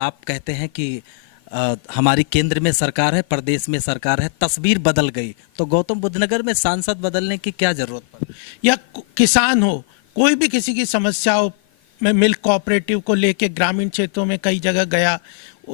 आप कहते हैं कि हमारी केंद्र में सरकार है, प्रदेश में सरकार है, तस्वीर बदल गई, तो गौतम बुद्ध नगर में सांसद बदलने की क्या जरूरत पड़ी? या किसान हो, कोई भी किसी की समस्या हो, मैं मिल्क कोऑपरेटिव को लेके ग्रामीण क्षेत्रों में कई जगह गया,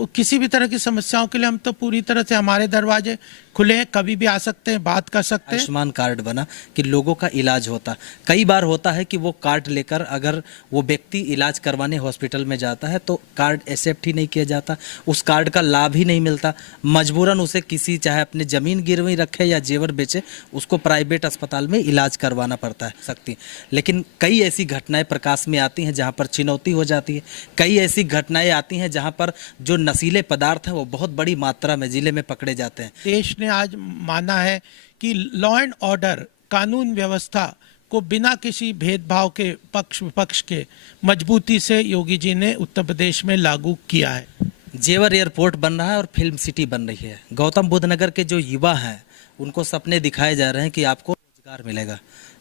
किसी भी तरह की समस्याओं के लिए हम तो पूरी तरह से, हमारे दरवाजे खुले हैं, कभी भी आ सकते हैं, बात कर सकते हैं। आयुष्मान कार्ड बना कि लोगों का इलाज होता, कई बार होता है कि वो कार्ड लेकर अगर वो व्यक्ति इलाज करवाने हॉस्पिटल में जाता है तो कार्ड एक्सेप्ट ही नहीं किया जाता, उस कार्ड का लाभ ही नहीं मिलता, मजबूरन उसे किसी, चाहे अपनी ज़मीन गिरवी रखे या जेवर बेचे, उसको प्राइवेट अस्पताल में इलाज करवाना पड़ता है सकती। लेकिन कई ऐसी घटनाएं प्रकाश में आती हैं जहाँ पर चुनौती हो जाती है, कई ऐसी घटनाएं आती हैं जहाँ पर जो नशीले पदार्थ हैं वो बहुत बड़ी मात्रा में जिले में पकड़े जाते हैं। देश ने आज माना है कि लॉ एंड ऑर्डर, कानून व्यवस्था को बिना किसी भेदभाव के, पक्ष विपक्ष के, मजबूती से योगी जी ने उत्तर प्रदेश में लागू किया है। जेवर एयरपोर्ट बन रहा है और फिल्म सिटी बन रही है। गौतम बुद्ध नगर के जो युवा हैं उनको सपने दिखाए जा रहे हैं कि आपको रोजगार मिलेगा।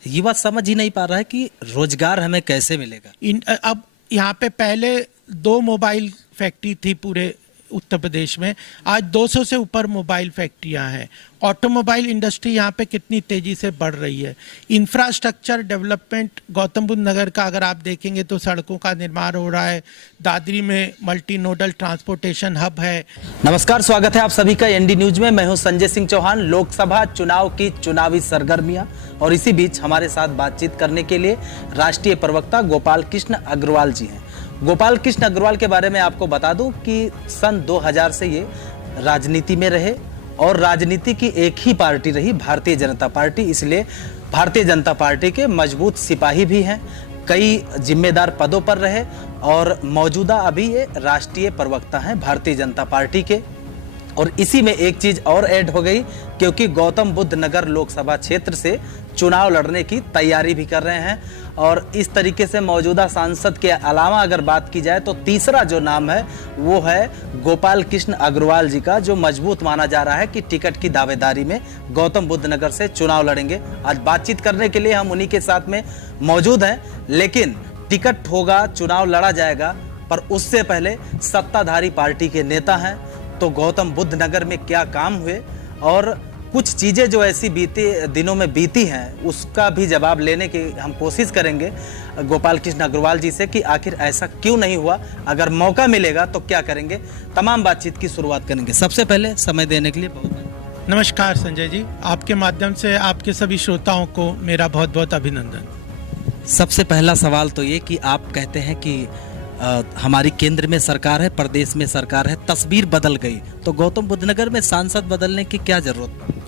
युवा समझ ही नहीं पा रहा है कि रोजगार हमें कैसे मिलेगा। अब यहाँ पे पहले 2 मोबाइल फैक्ट्री थी पूरे उत्तर प्रदेश में, आज 200 से ऊपर मोबाइल फैक्ट्रियां हैं। ऑटोमोबाइल इंडस्ट्री यहाँ पे कितनी तेजी से बढ़ रही है। इंफ्रास्ट्रक्चर डेवलपमेंट गौतम बुद्ध नगर का अगर आप देखेंगे तो सड़कों का निर्माण हो रहा है, दादरी में मल्टी नोडल ट्रांसपोर्टेशन हब है। नमस्कार, स्वागत है आप सभी का एनडी न्यूज में। मैं हूं संजय सिंह चौहान। लोकसभा चुनाव की चुनावी सरगर्मियां और इसी बीच हमारे साथ बातचीत करने के लिए राष्ट्रीय प्रवक्ता गोपाल कृष्ण अग्रवाल जी हैं। गोपाल कृष्ण अग्रवाल के बारे में आपको बता दूं कि सन 2000 से ये राजनीति में रहे और राजनीति की एक ही पार्टी रही, भारतीय जनता पार्टी, इसलिए भारतीय जनता पार्टी के मजबूत सिपाही भी हैं। कई जिम्मेदार पदों पर रहे और मौजूदा अभी ये राष्ट्रीय प्रवक्ता हैं भारतीय जनता पार्टी के। और इसी में एक चीज और ऐड हो गई, क्योंकि गौतम बुद्ध नगर लोकसभा क्षेत्र से चुनाव लड़ने की तैयारी भी कर रहे हैं। और इस तरीके से मौजूदा सांसद के अलावा अगर बात की जाए तो तीसरा जो नाम है वो है गोपाल कृष्ण अग्रवाल जी का, जो मजबूत माना जा रहा है कि टिकट की दावेदारी में गौतम बुद्ध नगर से चुनाव लड़ेंगे। आज बातचीत करने के लिए हम उन्हीं के साथ में मौजूद हैं। लेकिन टिकट होगा, चुनाव लड़ा जाएगा, पर उससे पहले सत्ताधारी पार्टी के नेता हैं, तो गौतम बुद्ध नगर में क्या काम हुए और कुछ चीज़ें जो ऐसी बीते दिनों में बीती हैं उसका भी जवाब लेने की हम कोशिश करेंगे गोपाल कृष्ण अग्रवाल जी से कि आखिर ऐसा क्यों नहीं हुआ, अगर मौका मिलेगा तो क्या करेंगे। तमाम बातचीत की शुरुआत करेंगे। सबसे पहले समय देने के लिए बहुत नमस्कार संजय जी, आपके माध्यम से आपके सभी श्रोताओं को मेरा बहुत बहुत अभिनंदन। सबसे पहला सवाल तो ये कि आप कहते हैं कि हमारी केंद्र में सरकार है, प्रदेश में सरकार है, तस्वीर बदल गई, तो गौतम बुद्ध नगर में सांसद बदलने की क्या जरूरत पड़ी?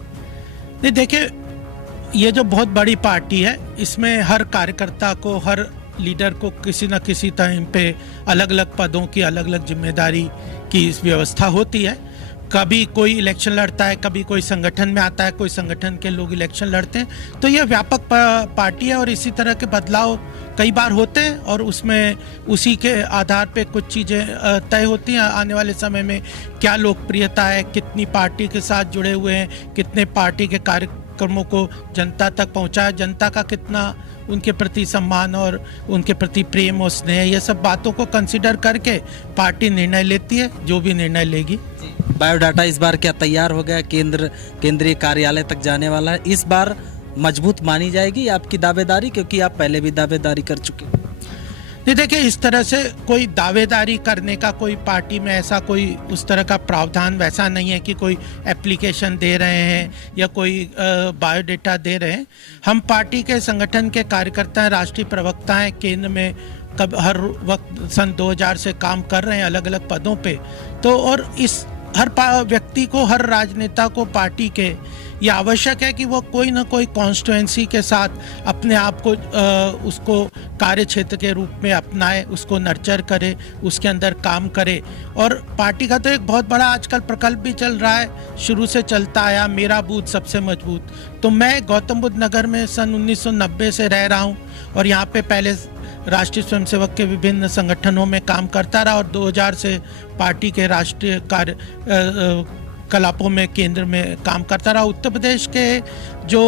नहीं, देखिए, ये जो बहुत बड़ी पार्टी है, इसमें हर कार्यकर्ता को, हर लीडर को किसी न किसी टाइम पे अलग अलग पदों की, अलग अलग जिम्मेदारी की इस व्यवस्था होती है। कभी कोई इलेक्शन लड़ता है, कभी कोई संगठन में आता है, कोई संगठन के लोग इलेक्शन लड़ते हैं, तो यह व्यापक पार्टी है और इसी तरह के बदलाव कई बार होते हैं और उसमें उसी के आधार पे कुछ चीज़ें तय होती हैं। आने वाले समय में क्या लोकप्रियता है, कितनी पार्टी के साथ जुड़े हुए हैं, कितने पार्टी के कार्यक्रमों को जनता तक पहुंचाया, जनता का कितना उनके प्रति सम्मान और उनके प्रति प्रेम और स्नेह, ये सब बातों को कंसिडर करके पार्टी निर्णय लेती है, जो भी निर्णय लेगी। बायोडाटा इस बार क्या तैयार हो गया? केंद्रीय कार्यालय तक जाने वाला है, इस बार मजबूत मानी जाएगी आपकी दावेदारी, क्योंकि आप पहले भी दावेदारी कर चुके हैं? नहीं, देखिए, इस तरह से कोई दावेदारी करने का कोई पार्टी में ऐसा कोई उस तरह का प्रावधान वैसा नहीं है कि कोई एप्लीकेशन दे रहे हैं या कोई बायोडाटा दे रहे हैं। हम पार्टी के संगठन के कार्यकर्ता हैं, राष्ट्रीय प्रवक्ता हैं, केंद्र में हर वक्त सन 2000 से काम कर रहे हैं अलग अलग पदों पे। तो और इस हर व्यक्ति को, हर राजनेता को पार्टी के ये आवश्यक है कि वो कोई ना कोई कॉन्स्टिट्यूएंसी के साथ अपने आप को उसको कार्य क्षेत्र के रूप में अपनाए, उसको नर्चर करे, उसके अंदर काम करे। और पार्टी का तो एक बहुत बड़ा आजकल प्रकल्प भी चल रहा है, शुरू से चलता आया, मेरा बूथ सबसे मजबूत। तो मैं गौतम बुद्ध नगर में सन 1990 से रह रहा हूँ और यहाँ पे पहले राष्ट्रीय स्वयंसेवक के विभिन्न संगठनों में काम करता रहा और 2000 से पार्टी के राष्ट्रीय कलापों में, केंद्र में काम करता रहा। उत्तर प्रदेश के जो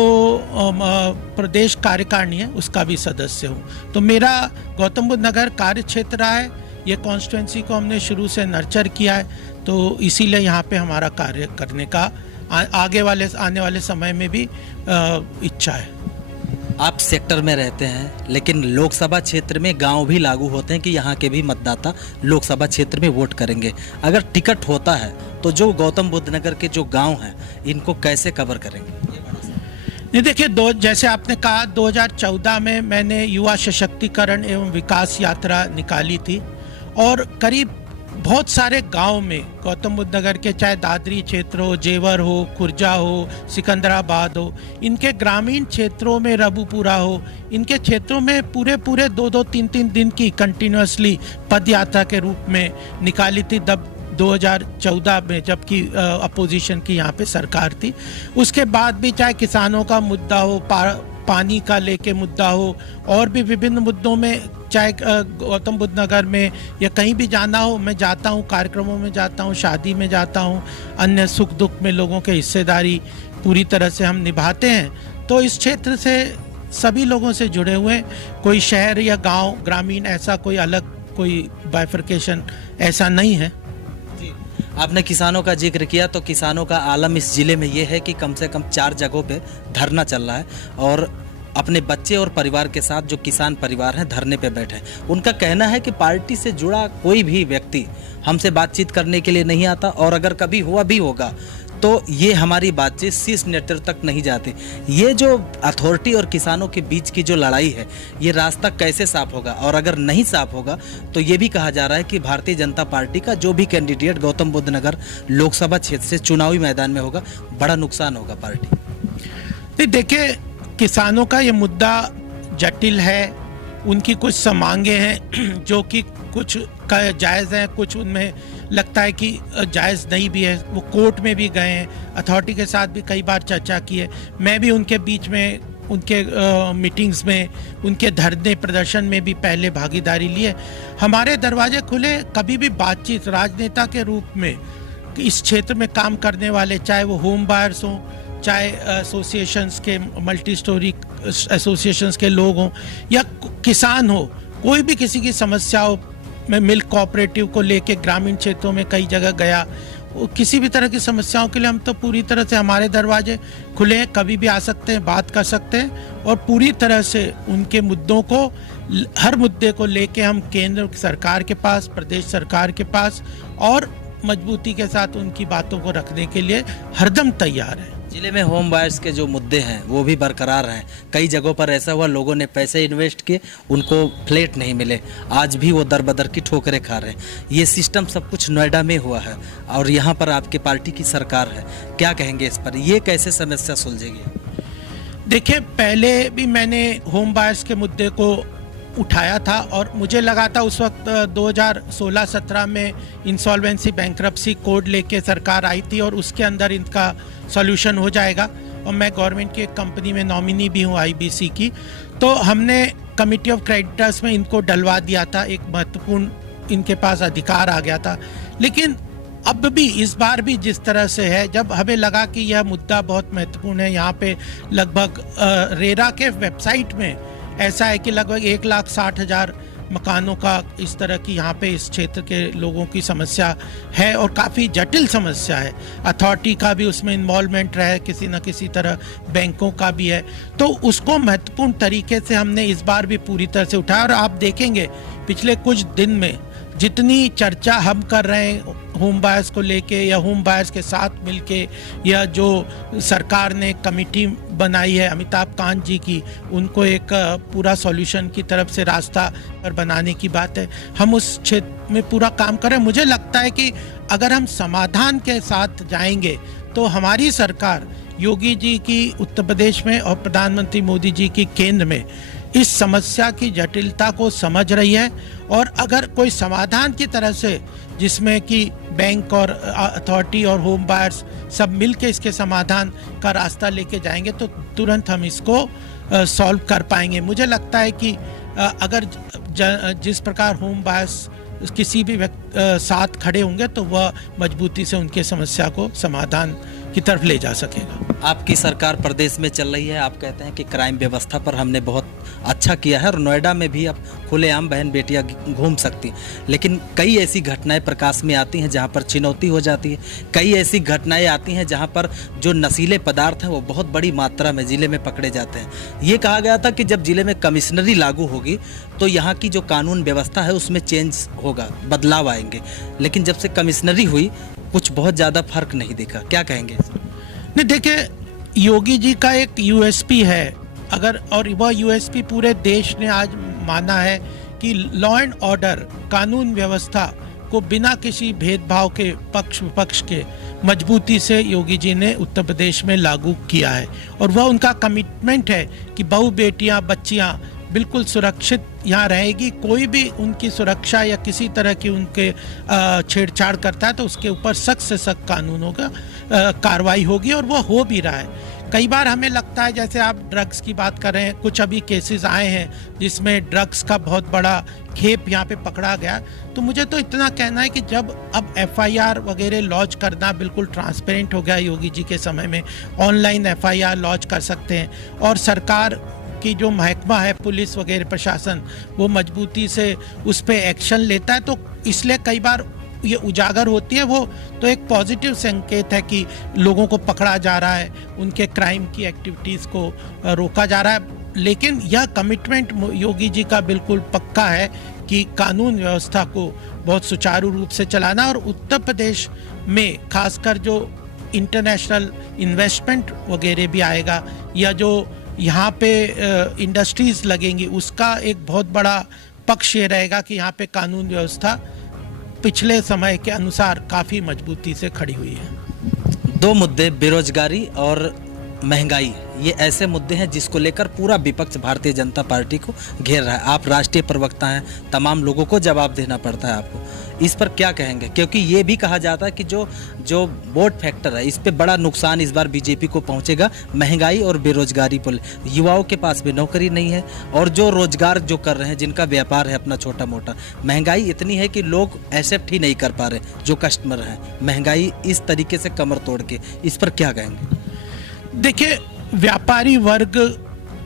प्रदेश कार्यकारिणी है उसका भी सदस्य हूँ। तो मेरा गौतम बुद्ध नगर कार्य क्षेत्र रहा है, ये कॉन्स्टिट्यूंसी को हमने शुरू से नर्चर किया है, तो इसीलिए यहाँ पे हमारा कार्य करने का आने वाले समय में भी इच्छा है। आप सेक्टर में रहते हैं, लेकिन लोकसभा क्षेत्र में गांव भी लागू होते हैं कि यहाँ के भी मतदाता लोकसभा क्षेत्र में वोट करेंगे। अगर टिकट होता है तो जो गौतम बुद्ध नगर के जो गांव हैं इनको कैसे कवर करेंगे? नहीं, देखिए, जैसे आपने कहा 2014 में मैंने युवा सशक्तिकरण एवं विकास यात्रा निकाली थी और करीब बहुत सारे गांव में गौतम बुद्ध नगर के, चाहे दादरी क्षेत्र हो, जेवर हो, खुर्जा हो, सिकंदराबाद हो, इनके ग्रामीण क्षेत्रों में, रबुपुरा हो, इनके क्षेत्रों में पूरे 2-2, 3-3 दिन की कंटिन्यूसली पद यात्रा के रूप में निकाली थी। तब 2014 में जबकि अपोजिशन की यहाँ पे सरकार थी, उसके बाद भी चाहे किसानों का मुद्दा हो, पानी का लेके मुद्दा हो, और भी विभिन्न मुद्दों में, चाहे गौतम बुद्ध नगर में या कहीं भी जाना हो, मैं जाता हूँ, कार्यक्रमों में जाता हूँ, शादी में जाता हूँ, अन्य सुख दुख में लोगों के हिस्सेदारी पूरी तरह से हम निभाते हैं। तो इस क्षेत्र से सभी लोगों से जुड़े हुए, कोई शहर या गांव, ग्रामीण, ऐसा कोई अलग कोई बाइफर्केशन ऐसा नहीं है। आपने किसानों का जिक्र किया, तो किसानों का आलम इस जिले में ये है कि कम से कम 4 जगहों पे धरना चल रहा है और अपने बच्चे और परिवार के साथ जो किसान परिवार हैं धरने पे बैठे हैं। उनका कहना है कि पार्टी से जुड़ा कोई भी व्यक्ति हमसे बातचीत करने के लिए नहीं आता, और अगर कभी हुआ भी होगा तो ये हमारी बातचीत शीर्ष नेतृत्व तक नहीं जाती। ये जो अथॉरिटी और किसानों के बीच की जो लड़ाई है, ये रास्ता कैसे साफ होगा? और अगर नहीं साफ होगा तो ये भी कहा जा रहा है कि भारतीय जनता पार्टी का जो भी कैंडिडेट गौतम बुद्ध नगर लोकसभा क्षेत्र से चुनावी मैदान में होगा, बड़ा नुकसान होगा पार्टी। देखिए, किसानों का ये मुद्दा जटिल है, उनकी कुछ मांगे हैं जो कि कुछ का जायज़ हैं, कुछ उनमें लगता है कि जायज़ नहीं भी है। वो कोर्ट में भी गए हैं, अथॉरिटी के साथ भी कई बार चर्चा की है, मैं भी उनके बीच में, उनके मीटिंग्स में, उनके धरने प्रदर्शन में भी पहले भागीदारी लिए। हमारे दरवाजे खुले, कभी भी बातचीत राजनेता के रूप में इस क्षेत्र में काम करने वाले, चाहे वो होम बायर्स हों, चाहे एसोसिएशंस के, मल्टी स्टोरी एसोसिएशंस के लोग हों, या किसान हो, कोई भी किसी की समस्या हो, मैं मिल्क कोऑपरेटिव को लेके ग्रामीण क्षेत्रों में कई जगह गया, किसी भी तरह की समस्याओं के लिए हम तो पूरी तरह से, हमारे दरवाजे खुले हैं, कभी भी आ सकते हैं, बात कर सकते हैं, और पूरी तरह से उनके मुद्दों को, हर मुद्दे को लेके हम केंद्र सरकार के पास, प्रदेश सरकार के पास, और मजबूती के साथ उनकी बातों को रखने के लिए हरदम तैयार है। जिले में होम बायर्स के जो मुद्दे हैं वो भी बरकरार हैं। कई जगहों पर ऐसा हुआ, लोगों ने पैसे इन्वेस्ट किए, उनको फ्लैट नहीं मिले, आज भी वो दर बदर की ठोकरें खा रहे हैं। ये सिस्टम सब कुछ नोएडा में हुआ है और यहाँ पर आपके पार्टी की सरकार है, क्या कहेंगे इस पर? ये कैसे समस्या सुलझेगी? देखिए, पहले भी मैंने होम बायर्स के मुद्दे को उठाया था और मुझे लगा था उस वक्त 2016-17 में इंसॉल्वेंसी बैंक्रप्सी कोड लेके सरकार आई थी और उसके अंदर इनका सॉल्यूशन हो जाएगा, और मैं गवर्नमेंट की एक कंपनी में नॉमिनी भी हूँ IBC की, तो हमने कमिटी ऑफ क्रेडिटर्स में इनको डलवा दिया था, एक महत्वपूर्ण इनके पास अधिकार आ गया था। लेकिन अब भी, इस बार भी जिस तरह से है, जब हमें लगा कि यह मुद्दा बहुत महत्वपूर्ण है, यहाँ पे लगभग रेरा के वेबसाइट में ऐसा है कि लगभग 1,60,000 मकानों का इस तरह की यहाँ पे इस क्षेत्र के लोगों की समस्या है और काफ़ी जटिल समस्या है। अथॉरिटी का भी उसमें इन्वॉल्वमेंट रहा है, किसी न किसी तरह बैंकों का भी है, तो उसको महत्वपूर्ण तरीके से हमने इस बार भी पूरी तरह से उठाया। और आप देखेंगे पिछले कुछ दिन में जितनी चर्चा हम कर रहे हैं होम बायर्स को लेके, या होम बायर्स के साथ मिलके, या जो सरकार ने कमेटी बनाई है अमिताभ कांत जी की, उनको एक पूरा सॉल्यूशन की तरफ से रास्ता पर बनाने की बात है, हम उस क्षेत्र में पूरा काम करें। मुझे लगता है कि अगर हम समाधान के साथ जाएंगे तो हमारी सरकार, योगी जी की उत्तर प्रदेश में और प्रधानमंत्री मोदी जी की केंद्र में, इस समस्या की जटिलता को समझ रही है, और अगर कोई समाधान की तरह से, जिसमें कि बैंक और अथॉरिटी और होम बायर्स सब मिलके इसके समाधान का रास्ता लेके जाएंगे, तो तुरंत हम इसको सॉल्व कर पाएंगे। मुझे लगता है कि अगर जिस प्रकार होम बायर्स किसी भी साथ खड़े होंगे तो वह मजबूती से उनके समस्या को समाधान की तरफ ले जा सकेगा। आपकी सरकार प्रदेश में चल रही है, आप कहते हैं कि क्राइम व्यवस्था पर हमने बहुत अच्छा किया है और नोएडा में भी अब खुलेआम बहन बेटियां घूम सकती हैं, लेकिन कई ऐसी घटनाएं प्रकाश में आती हैं जहां पर चुनौती हो जाती है। कई ऐसी घटनाएं आती हैं जहां पर जो नशीले पदार्थ हैं वो बहुत बड़ी मात्रा में ज़िले में पकड़े जाते हैं। ये कहा गया था कि जब ज़िले में कमिश्नरी लागू होगी तो यहाँ की जो कानून व्यवस्था है उसमें चेंज होगा, बदलाव आएंगे, लेकिन जब से कमिश्नरी हुई कुछ बहुत ज़्यादा फर्क नहीं दिखा। क्या कहेंगे? नहीं, देखिए, योगी जी का एक यूएसपी है, अगर, और वह यूएसपी पूरे देश ने आज माना है कि लॉ एंड ऑर्डर, कानून व्यवस्था को बिना किसी भेदभाव के, पक्ष विपक्ष के, मजबूती से योगी जी ने उत्तर प्रदेश में लागू किया है। और वह उनका कमिटमेंट है कि बहू बेटियां, बच्चियां बिल्कुल सुरक्षित यहाँ रहेगी। कोई भी उनकी सुरक्षा या किसी तरह की उनके छेड़छाड़ करता है तो उसके ऊपर सख्त से सख्त कानून होगा, कार्रवाई होगी, और वो हो भी रहा है। कई बार हमें लगता है, जैसे आप ड्रग्स की बात कर रहे हैं, कुछ अभी केसेस आए हैं जिसमें ड्रग्स का बहुत बड़ा खेप यहाँ पे पकड़ा गया, तो मुझे तो इतना कहना है कि जब अब एफआईआर वगैरह लॉन्च करना बिल्कुल ट्रांसपेरेंट हो गया योगी जी के समय में, ऑनलाइन एफआईआर लॉन्च कर सकते हैं, और सरकार की जो महकमा है, पुलिस वगैरह प्रशासन, वो मजबूती से उस पर एक्शन लेता है, तो इसलिए कई बार ये उजागर होती है। वो तो एक पॉजिटिव संकेत है कि लोगों को पकड़ा जा रहा है, उनके क्राइम की एक्टिविटीज़ को रोका जा रहा है, लेकिन यह कमिटमेंट योगी जी का बिल्कुल पक्का है कि कानून व्यवस्था को बहुत सुचारू रूप से चलाना, और उत्तर प्रदेश में खासकर जो इंटरनेशनल इन्वेस्टमेंट वगैरह भी आएगा, या जो यहाँ पे इंडस्ट्रीज लगेंगी, उसका एक बहुत बड़ा पक्ष ये रहेगा कि यहाँ पे कानून व्यवस्था पिछले समय के अनुसार काफ़ी मजबूती से खड़ी हुई है। दो मुद्दे, बेरोजगारी और महंगाई, ये ऐसे मुद्दे हैं जिसको लेकर पूरा विपक्ष भारतीय जनता पार्टी को घेर रहा है। आप राष्ट्रीय प्रवक्ता हैं, तमाम लोगों को जवाब देना पड़ता है आपको, इस पर क्या कहेंगे? क्योंकि ये भी कहा जाता है कि जो वोट फैक्टर है, इस पे बड़ा नुकसान इस बार बीजेपी को पहुंचेगा, महंगाई और बेरोजगारी पर। युवाओं के पास भी नौकरी नहीं है, और जो रोजगार जो कर रहे हैं, जिनका व्यापार है अपना छोटा मोटा, महंगाई इतनी है कि लोग एक्सेप्ट ही नहीं कर पा रहे जो कस्टमर हैं, महंगाई इस तरीके से कमर तोड़ के। इस पर क्या कहेंगे? देखिए, व्यापारी वर्ग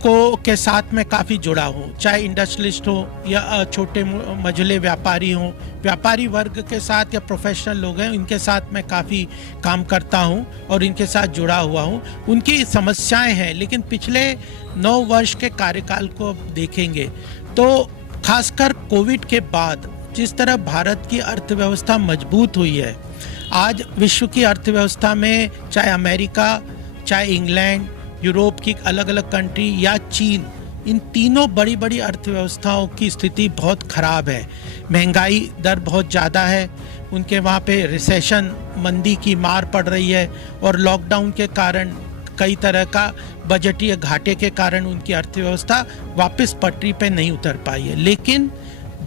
को के साथ मैं काफ़ी जुड़ा हूँ, चाहे इंडस्ट्रियलिस्ट हो या छोटे मझले व्यापारी हों, व्यापारी वर्ग के साथ या प्रोफेशनल लोग हैं, इनके साथ मैं काफ़ी काम करता हूँ और इनके साथ जुड़ा हुआ हूँ। उनकी समस्याएं हैं, लेकिन पिछले 9 वर्ष के कार्यकाल को देखेंगे तो खासकर कोविड के बाद जिस तरह भारत की अर्थव्यवस्था मजबूत हुई है, आज विश्व की अर्थव्यवस्था में चाहे अमेरिका, चाहे इंग्लैंड, यूरोप की अलग अलग कंट्री या चीन, इन तीनों बड़ी बड़ी अर्थव्यवस्थाओं की स्थिति बहुत खराब है। महंगाई दर बहुत ज़्यादा है, उनके वहाँ पे रिसेशन, मंदी की मार पड़ रही है, और लॉकडाउन के कारण, कई तरह का बजटीय घाटे के कारण उनकी अर्थव्यवस्था वापस पटरी पे नहीं उतर पाई है। लेकिन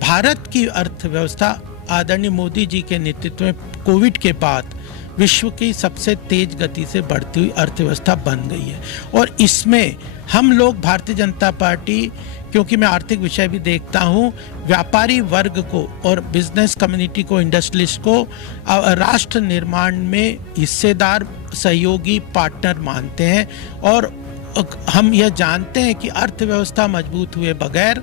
भारत की अर्थव्यवस्था आदरणीय मोदी जी के नेतृत्व में कोविड के बाद विश्व की सबसे तेज गति से बढ़ती हुई अर्थव्यवस्था बन गई है, और इसमें हम लोग भारतीय जनता पार्टी, क्योंकि मैं आर्थिक विषय भी देखता हूँ, व्यापारी वर्ग को और बिजनेस कम्युनिटी को, इंडस्ट्रियलिस्ट को राष्ट्र निर्माण में हिस्सेदार, सहयोगी पार्टनर मानते हैं, और हम यह जानते हैं कि अर्थव्यवस्था मजबूत हुए बगैर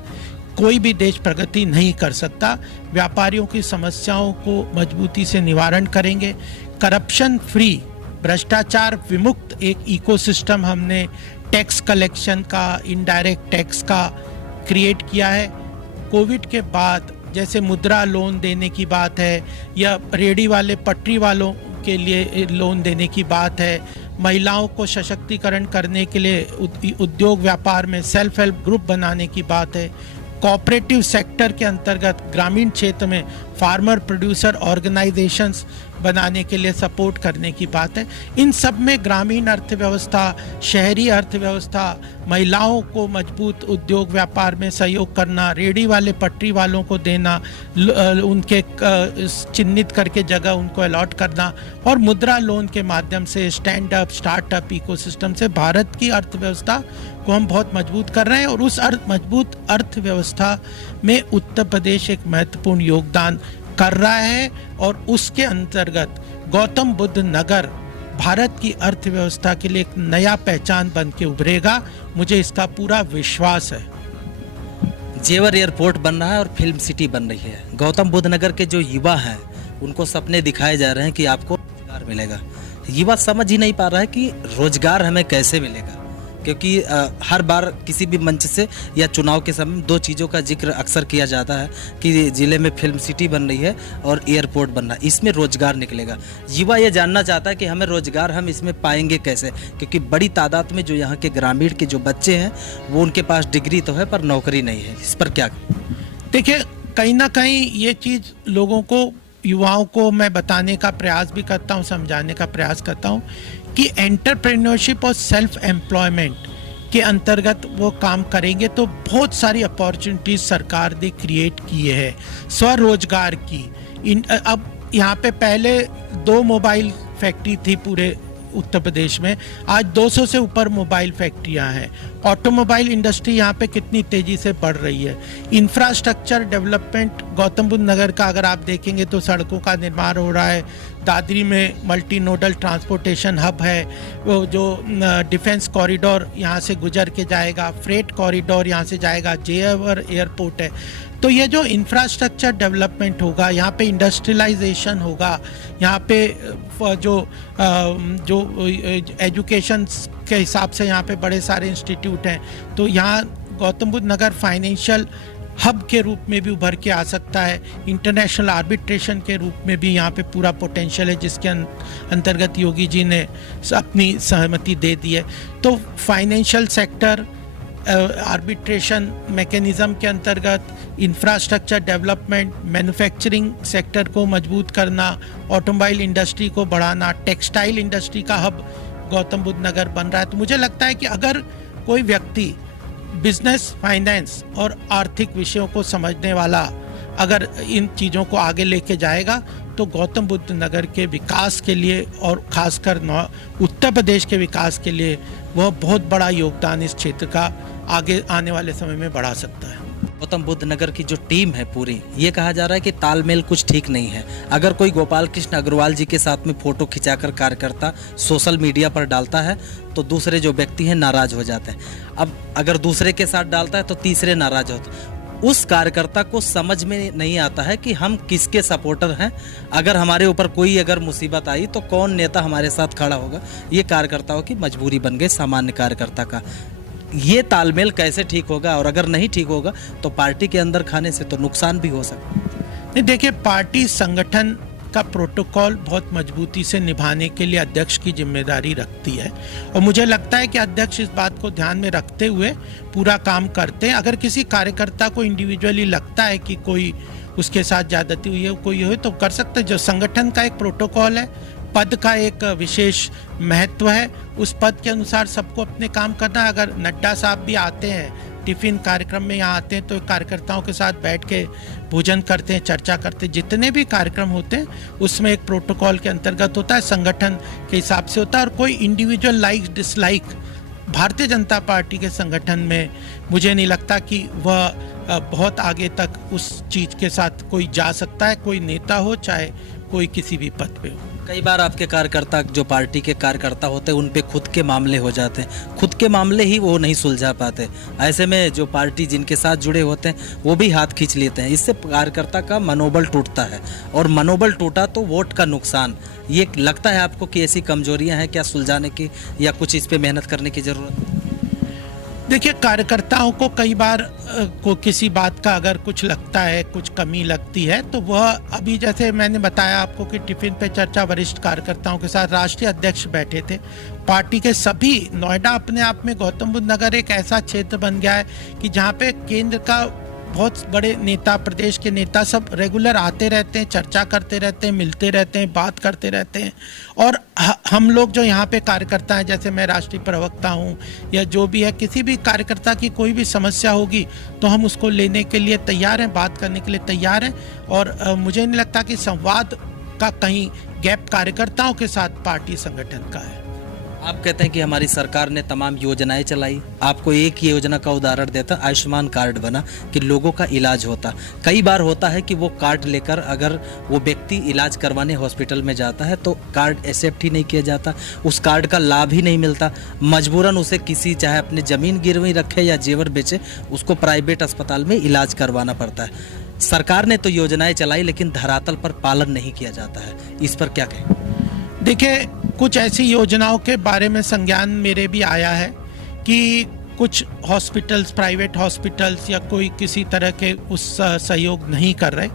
कोई भी देश प्रगति नहीं कर सकता। व्यापारियों की समस्याओं को मजबूती से निवारण करेंगे, करप्शन फ्री, भ्रष्टाचार विमुक्त एक इकोसिस्टम हमने टैक्स कलेक्शन का, इनडायरेक्ट टैक्स का क्रिएट किया है। कोविड के बाद जैसे मुद्रा लोन देने की बात है, या रेडी वाले, पटरी वालों के लिए लोन देने की बात है, महिलाओं को सशक्तिकरण करने के लिए उद्योग व्यापार में सेल्फ हेल्प ग्रुप बनाने की बात है, कोऑपरेटिव सेक्टर के अंतर्गत ग्रामीण क्षेत्र में फार्मर प्रोड्यूसर ऑर्गेनाइजेशंस बनाने के लिए सपोर्ट करने की बात है। इन सब में ग्रामीण अर्थव्यवस्था, शहरी अर्थव्यवस्था, महिलाओं को मजबूत उद्योग व्यापार में सहयोग करना, रेडी वाले, पटरी वालों को देना, उनके चिन्हित करके जगह उनको अलॉट करना, और मुद्रा लोन के माध्यम से स्टैंड अप, स्टार्टअप इकोसिस्टम से भारत की अर्थव्यवस्था को हम बहुत मजबूत कर रहे हैं, और उस मजबूत अर्थव्यवस्था में उत्तर प्रदेश एक महत्वपूर्ण योगदान कर रहा है। और उसके अंतर्गत गौतम बुद्ध नगर भारत की अर्थव्यवस्था के लिए एक नया पहचान बन के उभरेगा। मुझे इसका पूरा विश्वास है। जेवर एयरपोर्ट बन रहा है और फिल्म सिटी बन रही है। गौतम बुद्ध नगर के जो युवा हैं उनको सपने दिखाए जा रहे हैं कि आपको रोजगार मिलेगा। युवा समझ ही नहीं पा रहा है कि रोजगार हमें कैसे मिलेगा, क्योंकि हर बार किसी भी मंच से या चुनाव के समय दो चीज़ों का जिक्र अक्सर किया जाता है कि ज़िले में फिल्म सिटी बन रही है और एयरपोर्ट बन रहा है, इसमें रोजगार निकलेगा। युवा ये जानना चाहता है कि हमें रोजगार हम इसमें पाएंगे कैसे, क्योंकि बड़ी तादाद में जो यहाँ के ग्रामीण के जो बच्चे हैं वो उनके पास डिग्री तो है पर नौकरी नहीं है। इस पर क्या? देखिए, कहीं ना कहीं ये चीज़ लोगों को, युवाओं को मैं बताने का प्रयास भी करता हूँ, समझाने का प्रयास करता हूँ कि एंटरप्रेन्योरशिप और सेल्फ एम्प्लॉयमेंट के अंतर्गत वो काम करेंगे तो बहुत सारी अपॉर्चुनिटीज सरकार ने क्रिएट किए हैं स्वरोजगार की। अब यहाँ पे पहले 2 मोबाइल फैक्ट्री थी पूरे उत्तर प्रदेश में, आज 200 से ऊपर मोबाइल फैक्ट्रियां हैं। ऑटोमोबाइल इंडस्ट्री यहाँ पे कितनी तेजी से बढ़ रही है। इंफ्रास्ट्रक्चर डेवलपमेंट गौतम बुद्ध नगर का अगर आप देखेंगे तो सड़कों का निर्माण हो रहा है। दादरी में मल्टी नोडल ट्रांसपोर्टेशन हब है, वो जो डिफेंस कॉरिडोर यहाँ से गुजर के जाएगा, फ्रेट कॉरिडोर यहाँ से जाएगा, जेवर एयरपोर्ट है। तो ये जो इंफ्रास्ट्रक्चर डेवलपमेंट होगा, यहाँ पे इंडस्ट्रियलाइजेशन होगा, यहाँ पे जो एजुकेशन के हिसाब से यहाँ पे बड़े सारे इंस्टीट्यूट हैं, तो यहाँ गौतम बुद्ध नगर फाइनेंशियल हब के रूप में भी उभर के आ सकता है। इंटरनेशनल आर्बिट्रेशन के रूप में भी यहाँ पे पूरा पोटेंशियल है, जिसके अंतर्गत योगी जी ने अपनी सहमति दे दी है। तो फाइनेंशियल सेक्टर, आर्बिट्रेशन मैकेनिज्म के अंतर्गत इंफ्रास्ट्रक्चर डेवलपमेंट, मैन्युफैक्चरिंग सेक्टर को मजबूत करना, ऑटोमोबाइल इंडस्ट्री को बढ़ाना, टेक्सटाइल इंडस्ट्री का हब गौतम बुद्ध नगर बन रहा है। तो मुझे लगता है कि अगर कोई व्यक्ति बिजनेस, फाइनेंस और आर्थिक विषयों को समझने वाला अगर इन चीज़ों को आगे लेके जाएगा तो गौतम बुद्ध नगर के विकास के लिए और खासकर उत्तर प्रदेश के विकास के लिए वह बहुत बड़ा योगदान इस क्षेत्र का आगे आने वाले समय में बढ़ा सकता है। गौतम बुद्ध नगर की जो टीम है पूरी, ये कहा जा रहा है कि तालमेल कुछ ठीक नहीं है। अगर कोई गोपाल कृष्ण अग्रवाल जी के साथ में फोटो खिंचाकर कार्यकर्ता सोशल मीडिया पर डालता है तो दूसरे जो व्यक्ति हैं नाराज हो जाते हैं। अब अगर दूसरे के साथ डालता है तो तीसरे नाराज होते हैं। उस कार्यकर्ता को समझ में नहीं आता है कि हम किसके सपोर्टर हैं। अगर हमारे ऊपर कोई अगर मुसीबत आई तो कौन नेता हमारे साथ खड़ा होगा। ये कार्यकर्ताओं की मजबूरी बन गई, सामान्य कार्यकर्ता का। ये तालमेल कैसे ठीक होगा, और अगर नहीं ठीक होगा तो पार्टी के अंदर खाने से तो नुकसान भी हो सकता है। देखिए, पार्टी संगठन का प्रोटोकॉल बहुत मजबूती से निभाने के लिए अध्यक्ष की जिम्मेदारी रखती है, और मुझे लगता है कि अध्यक्ष इस बात को ध्यान में रखते हुए पूरा काम करते हैं। अगर किसी कार्यकर्ता को इंडिविजुअली लगता है कि कोई उसके साथ ज्यादती हुई है, कोई हो तो कर सकते हैं। जो संगठन का एक प्रोटोकॉल है, पद का एक विशेष महत्व है, उस पद के अनुसार सबको अपने काम करना है। अगर नड्डा साहब भी आते हैं, टिफिन कार्यक्रम में यहाँ आते हैं तो कार्यकर्ताओं के साथ बैठ के भोजन करते हैं, चर्चा करते हैं। जितने भी कार्यक्रम होते हैं उसमें एक प्रोटोकॉल के अंतर्गत होता है, संगठन के हिसाब से होता है। और कोई individual like dislike Bharatiya Janata party के संगठन में मुझे नहीं लगता कि वह बहुत आगे तक उस चीज़ के साथ कोई जा सकता है, कोई नेता हो चाहे कोई किसी भी पद पे हो। कई बार आपके कार्यकर्ता, जो पार्टी के कार्यकर्ता होते हैं, उन पे खुद के मामले हो जाते हैं, खुद के मामले ही वो नहीं सुलझा पाते। ऐसे में जो पार्टी जिनके साथ जुड़े होते हैं वो भी हाथ खींच लेते हैं। इससे कार्यकर्ता का मनोबल टूटता है, और मनोबल टूटा तो वोट का नुकसान। ये लगता है आपको कि ऐसी कमजोरियां हैं क्या सुलझाने की, या कुछ इस पे मेहनत करने की जरूरत? देखिए, कार्यकर्ताओं को कई बार को किसी बात का अगर कुछ लगता है, कुछ कमी लगती है, तो वह अभी जैसे मैंने बताया आपको कि टिफिन पे चर्चा वरिष्ठ कार्यकर्ताओं के साथ राष्ट्रीय अध्यक्ष बैठे थे। पार्टी के सभी, नोएडा अपने आप में गौतम बुद्ध नगर एक ऐसा क्षेत्र बन गया है कि जहाँ पे केंद्र का बहुत बड़े नेता, प्रदेश के नेता सब रेगुलर आते रहते हैं, चर्चा करते रहते हैं, मिलते रहते हैं, बात करते रहते हैं। और हम लोग जो यहाँ पे कार्यकर्ता हैं, जैसे मैं राष्ट्रीय प्रवक्ता हूँ या जो भी है, किसी भी कार्यकर्ता की कोई भी समस्या होगी तो हम उसको लेने के लिए तैयार हैं, बात करने के लिए तैयार हैं। और मुझे नहीं लगता कि संवाद का कहीं गैप कार्यकर्ताओं के साथ पार्टी संगठन का है। आप कहते हैं कि हमारी सरकार ने तमाम योजनाएं चलाई, आपको एक योजना का उदाहरण देता, आयुष्मान कार्ड बना कि लोगों का इलाज होता। कई बार होता है कि वो कार्ड लेकर अगर वो व्यक्ति इलाज करवाने हॉस्पिटल में जाता है तो कार्ड एक्सेप्ट ही नहीं किया जाता, उस कार्ड का लाभ ही नहीं मिलता, मजबूरन उसे किसी चाहे अपनी ज़मीन गिरवी रखे या जेवर बेचे, उसको प्राइवेट अस्पताल में इलाज करवाना पड़ता है। सरकार ने तो योजनाएं चलाई लेकिन धरातल पर पालन नहीं किया जाता है, इस पर क्या कहें? देखिए, कुछ ऐसी योजनाओं के बारे में संज्ञान मेरे भी आया है कि कुछ हॉस्पिटल्स, प्राइवेट हॉस्पिटल्स या कोई किसी तरह के उस सहयोग नहीं कर रहे।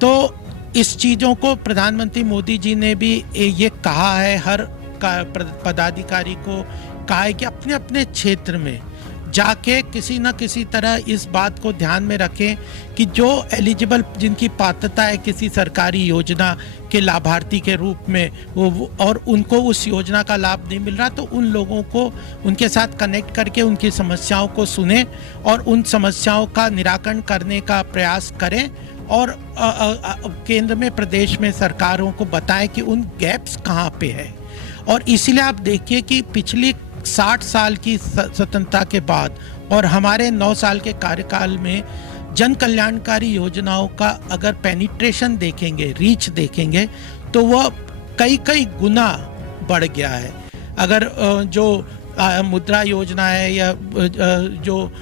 तो इस चीज़ों को प्रधानमंत्री मोदी जी ने भी ये कहा है, हर पदाधिकारी को कहा है कि अपने अपने क्षेत्र में जाके किसी न किसी तरह इस बात को ध्यान में रखें कि जो एलिजिबल, जिनकी पात्रता है किसी सरकारी योजना के लाभार्थी के रूप में, वो और उनको उस योजना का लाभ नहीं मिल रहा, तो उन लोगों को उनके साथ कनेक्ट करके उनकी समस्याओं को सुने और उन समस्याओं का निराकरण करने का प्रयास करें और केंद्र में, प्रदेश में सरकारों को बताएं कि उन गैप्स कहाँ पे है। और इसीलिए आप देखिए कि पिछली 60 साल की स्वतंत्रता के बाद और हमारे 9 साल के कार्यकाल में जन कल्याणकारी योजनाओं का अगर पेनिट्रेशन देखेंगे, रीच देखेंगे, तो वह कई गुना बढ़ गया है। अगर जो मुद्रा योजना है या जो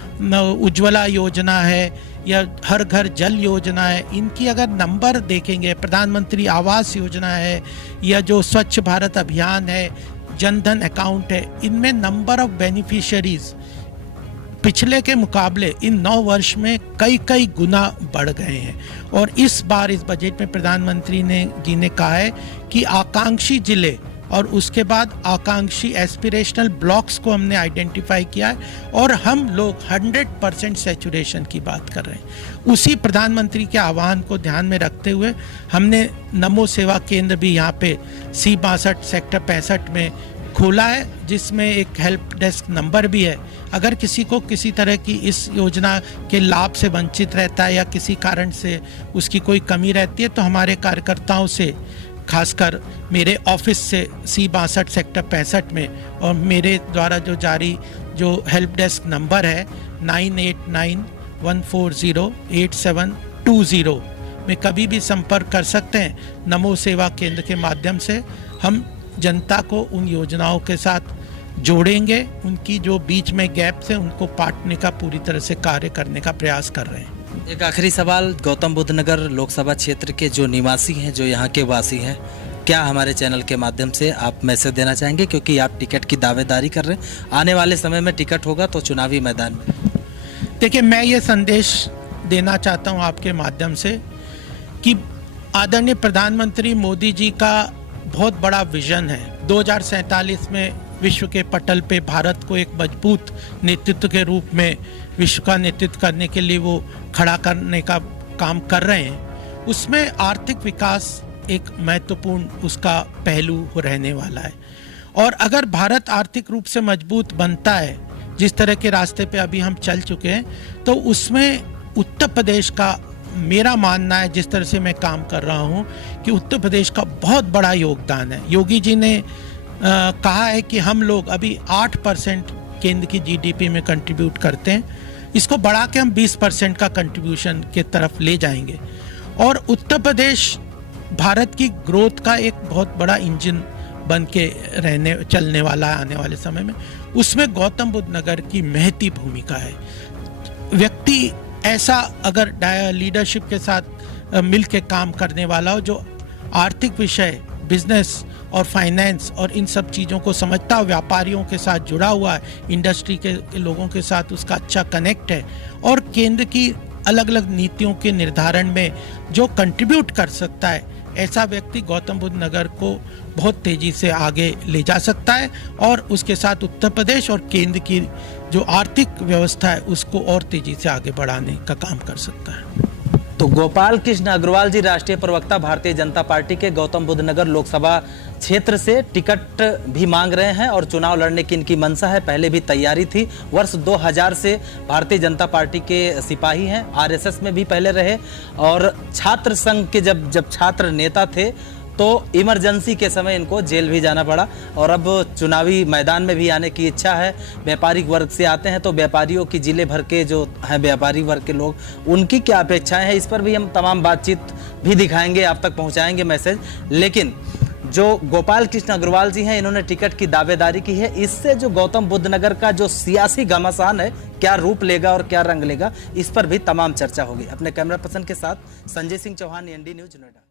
उज्ज्वला योजना है या हर घर जल योजना है, इनकी अगर नंबर देखेंगे, प्रधानमंत्री आवास योजना है या जो स्वच्छ भारत अभियान है, जनधन अकाउंट है, इनमें नंबर ऑफ बेनिफिशियरीज पिछले के मुकाबले इन 9 वर्ष में कई गुना बढ़ गए हैं। और इस बार इस बजट में प्रधानमंत्री जी ने कहा है कि आकांक्षी जिले और उसके बाद आकांक्षी एस्पिरेशनल ब्लॉक्स को हमने आइडेंटिफाई किया है और हम लोग 100% सैचुरेशन की बात कर रहे हैं। उसी प्रधानमंत्री के आह्वान को ध्यान में रखते हुए हमने नमो सेवा केंद्र भी यहाँ पे C62 सेक्टर 65 में खोला है, जिसमें एक हेल्प डेस्क नंबर भी है। अगर किसी को किसी तरह की इस योजना के लाभ से वंचित रहता है या किसी कारण से उसकी कोई कमी रहती है, तो हमारे कार्यकर्ताओं से, खासकर मेरे ऑफिस से C62 सेक्टर 65 में और मेरे द्वारा जो जारी जो हेल्प डेस्क नंबर है 9891408720 में कभी भी संपर्क कर सकते हैं। नमो सेवा केंद्र के माध्यम से हम जनता को उन योजनाओं के साथ जोड़ेंगे, उनकी जो बीच में गैप्स हैं उनको पाटने का पूरी तरह से कार्य करने का प्रयास कर रहे हैं। एक आखिरी सवाल, गौतम बुद्ध नगर लोकसभा क्षेत्र के जो निवासी हैं, जो यहाँ के वासी हैं, क्या हमारे चैनल के माध्यम से आप मैसेज देना चाहेंगे, क्योंकि आप टिकट की दावेदारी कर रहे हैं, आने वाले समय में टिकट होगा तो चुनावी मैदान में? देखिए, मैं ये संदेश देना चाहता हूँ आपके माध्यम से कि आदरणीय प्रधानमंत्री मोदी जी का बहुत बड़ा विजन है। 2047 में विश्व के पटल पे भारत को एक मजबूत नेतृत्व के रूप में विश्व का नेतृत्व करने के लिए वो खड़ा करने का काम कर रहे हैं। उसमें आर्थिक विकास एक महत्वपूर्ण उसका पहलू रहने वाला है। और अगर भारत आर्थिक रूप से मजबूत बनता है, जिस तरह के रास्ते पे अभी हम चल चुके हैं, तो उसमें उत्तर प्रदेश का, मेरा मानना है जिस तरह से मैं काम कर रहा हूँ, कि उत्तर प्रदेश का बहुत बड़ा योगदान है। योगी जी ने कहा है कि हम लोग अभी 8% केंद्र की GDP में कंट्रीब्यूट करते हैं, इसको बढ़ा के हम 20% का कंट्रीब्यूशन के तरफ ले जाएंगे। और उत्तर प्रदेश भारत की ग्रोथ का एक बहुत बड़ा इंजन बन के चलने वाला है आने वाले समय में। उसमें गौतम बुद्ध नगर की महती भूमिका है। व्यक्ति ऐसा अगर लीडरशिप के साथ मिल के काम करने वाला हो, जो आर्थिक विषय, बिजनेस और फाइनेंस और इन सब चीज़ों को समझता हो, व्यापारियों के साथ जुड़ा हुआ है, इंडस्ट्री के लोगों के साथ उसका अच्छा कनेक्ट है और केंद्र की अलग अलग नीतियों के निर्धारण में जो कंट्रीब्यूट कर सकता है, ऐसा व्यक्ति गौतम बुद्ध नगर को बहुत तेज़ी से आगे ले जा सकता है और उसके साथ उत्तर प्रदेश और केंद्र की जो आर्थिक व्यवस्था है उसको और तेज़ी से आगे बढ़ाने का काम कर सकता है। तो गोपाल कृष्ण अग्रवाल जी, राष्ट्रीय प्रवक्ता भारतीय जनता पार्टी के गौतम बुद्ध नगर लोकसभा क्षेत्र से टिकट भी मांग रहे हैं और चुनाव लड़ने की इनकी मंशा है। पहले भी तैयारी थी। वर्ष 2000 से भारतीय जनता पार्टी के सिपाही हैं, RSS में भी पहले रहे और छात्र संघ के जब छात्र नेता थे तो इमरजेंसी के समय इनको जेल भी जाना पड़ा और अब चुनावी मैदान में भी आने की इच्छा है। व्यापारिक वर्ग से आते हैं तो व्यापारियों की जिले भर के जो हैं व्यापारी वर्ग के लोग, उनकी क्या अपेक्षाएं हैं, इस पर भी हम तमाम बातचीत भी दिखाएंगे, आप तक पहुंचाएंगे मैसेज। लेकिन जो गोपाल कृष्ण अग्रवाल जी हैं, इन्होंने टिकट की दावेदारी की है। इससे जो गौतम बुद्ध नगर का जो सियासी घमासान है, क्या रूप लेगा और क्या रंग लेगा, इस पर भी तमाम चर्चा होगी। अपने कैमरा पर्सन के साथ संजय सिंह चौहान, एनडी न्यूज, नोएडा।